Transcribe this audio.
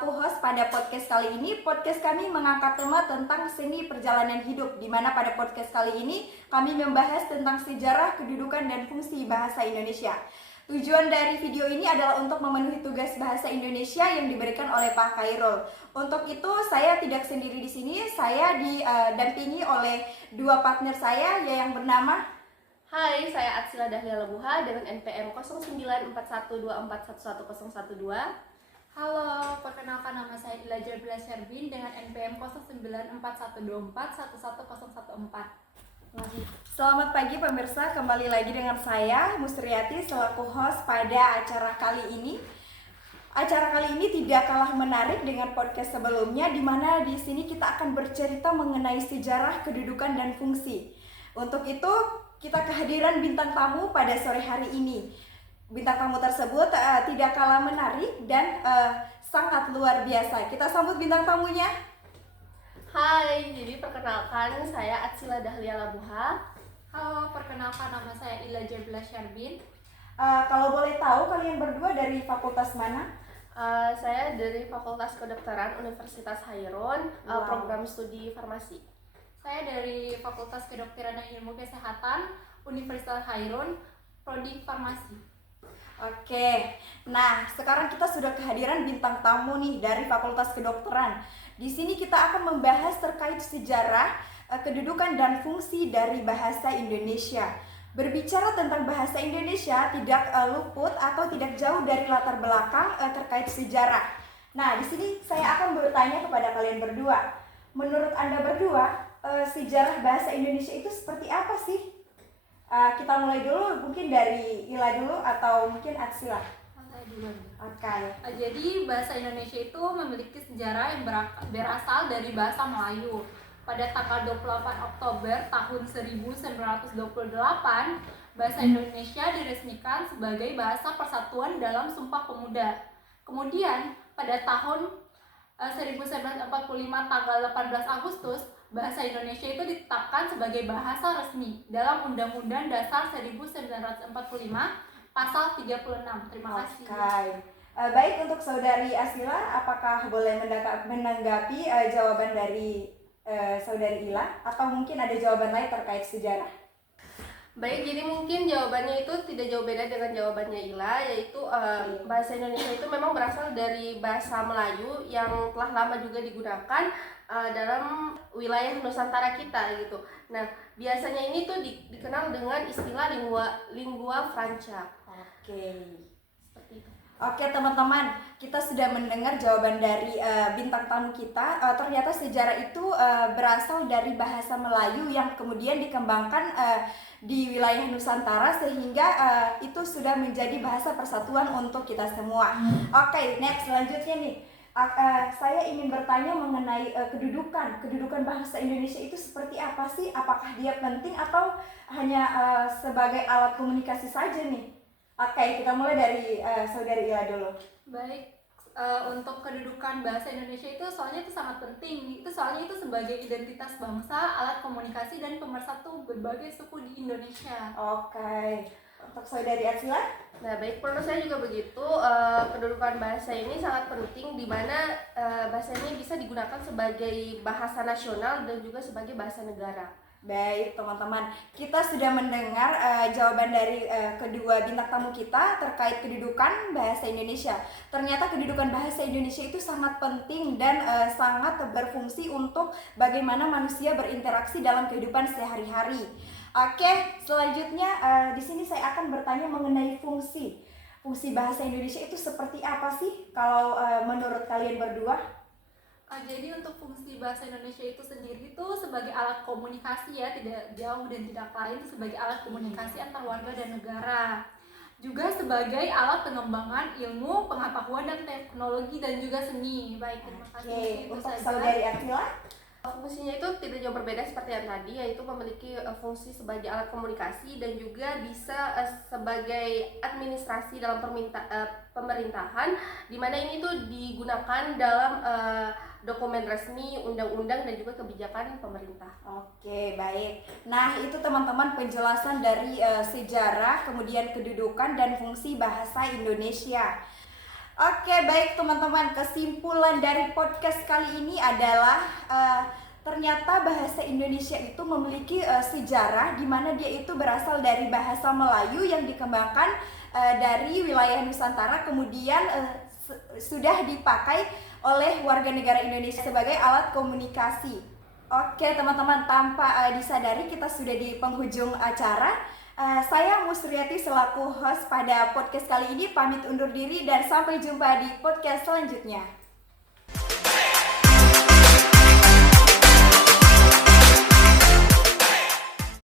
selaku host pada podcast kali ini. Podcast kami mengangkat tema tentang seni perjalanan hidup, di mana pada podcast kali ini kami membahas tentang sejarah, kedudukan, dan fungsi bahasa Indonesia. Tujuan dari video ini adalah untuk memenuhi tugas bahasa Indonesia yang diberikan oleh Pak Khairul. Untuk itu saya tidak sendiri di sini, saya didampingi oleh dua partner saya yang bernama. Hai, saya Atsila Dahlia Lebuha dengan NPM 094124111012. Halo, perkenalkan nama saya Ila Jabila Sherbin dengan NPM 094124111014. Selamat pagi pemirsa, kembali lagi dengan saya Musriati selaku host pada acara kali ini. Acara kali ini tidak kalah menarik dengan podcast sebelumnya, di mana di sini kita akan bercerita mengenai sejarah, kedudukan, dan fungsi. Untuk itu kita kehadiran bintang tamu pada sore hari ini. Bintang tamu tersebut tidak kalah menarik dan sangat luar biasa. Kita sambut bintang tamunya. Hai, jadi perkenalkan saya Atsila Dahlia Lebuha. Halo, perkenalkan nama saya Ila Jabila Sherbin. Kalau boleh tahu kalian berdua dari fakultas mana? Saya dari Fakultas Kedokteran Universitas Hairun, program studi farmasi. Saya dari Fakultas Kedokteran dan Ilmu Kesehatan Universitas Hairun, prodi farmasi. Oke, nah sekarang kita sudah kehadiran bintang tamu nih dari Fakultas Kedokteran. Di sini kita akan membahas terkait sejarah, kedudukan dan fungsi dari bahasa Indonesia. Berbicara tentang bahasa Indonesia tidak luput atau tidak jauh dari latar belakang terkait sejarah. Nah, di sini saya akan bertanya kepada kalian berdua. Menurut Anda berdua, sejarah bahasa Indonesia itu seperti apa sih? Kita mulai dulu, mungkin dari Ila dulu atau mungkin Atsila. Saya duluan. Oke. Jadi bahasa Indonesia itu memiliki sejarah yang berasal dari bahasa Melayu. Pada tanggal 28 Oktober tahun 1928, bahasa Indonesia diresmikan sebagai bahasa persatuan dalam Sumpah Pemuda. Kemudian pada tahun 1945 tanggal 18 Agustus, bahasa Indonesia itu ditetapkan sebagai bahasa resmi dalam Undang-Undang Dasar 1945 pasal 36. Terima kasih. Baik, untuk saudari Atsila, apakah boleh menanggapi jawaban dari saudari Ila atau mungkin ada jawaban lain terkait sejarah? Baik, jadi mungkin jawabannya itu tidak jauh beda dengan jawabannya Ila, yaitu bahasa Indonesia itu memang berasal dari bahasa Melayu yang telah lama juga digunakan dalam wilayah Nusantara kita gitu. Nah, biasanya ini tuh dikenal dengan istilah lingua franca. Oke. Seperti itu. Oke teman-teman, kita sudah mendengar jawaban dari bintang tamu kita. Ternyata sejarah itu berasal dari bahasa Melayu yang kemudian dikembangkan di wilayah Nusantara sehingga itu sudah menjadi bahasa persatuan untuk kita semua. Oke, next selanjutnya nih. Saya ingin bertanya mengenai kedudukan bahasa Indonesia itu seperti apa sih? Apakah dia penting atau hanya sebagai alat komunikasi saja nih? Oke, kita mulai dari saudari Ila dulu. Baik, untuk kedudukan bahasa Indonesia itu soalnya itu sangat penting. Soalnya itu sebagai identitas bangsa, alat komunikasi dan pemersatu berbagai suku di Indonesia. Oke, untuk saudari Atsila? Nah, baik, menurut saya juga begitu. Kedudukan bahasa ini sangat penting, di mana bahasa ini bisa digunakan sebagai bahasa nasional dan juga sebagai bahasa negara. Baik teman-teman, kita sudah mendengar jawaban dari kedua bintang tamu kita terkait kedudukan bahasa Indonesia. Ternyata kedudukan bahasa Indonesia itu sangat penting dan sangat berfungsi untuk bagaimana manusia berinteraksi dalam kehidupan sehari-hari. Oke, selanjutnya di sini saya akan bertanya mengenai fungsi. Fungsi bahasa Indonesia itu seperti apa sih kalau menurut kalian berdua? Jadi untuk fungsi bahasa Indonesia itu sendiri itu sebagai alat komunikasi ya, tidak jauh dan tidak lain, sebagai alat komunikasi antar warga dan negara. Juga sebagai alat pengembangan ilmu, pengetahuan dan teknologi dan juga seni. Baik, terima kasih. Oke, untuk saudari Atsila? Fungsinya itu tidak jauh berbeda seperti yang tadi, yaitu memiliki fungsi sebagai alat komunikasi dan juga bisa sebagai administrasi dalam pemerintahan, di mana ini tuh digunakan dalam dokumen resmi, undang-undang dan juga kebijakan pemerintah. Oke, baik. Nah, itu teman-teman penjelasan dari sejarah, kemudian kedudukan dan fungsi bahasa Indonesia. Oke, baik teman-teman, kesimpulan dari podcast kali ini adalah ternyata bahasa Indonesia itu memiliki sejarah di mana dia itu berasal dari bahasa Melayu yang dikembangkan dari wilayah Nusantara, kemudian sudah dipakai oleh warga negara Indonesia sebagai alat komunikasi. Oke teman-teman, tanpa disadari kita sudah di penghujung acara. Saya Musriati selaku host pada podcast kali ini pamit undur diri dan sampai jumpa di podcast selanjutnya.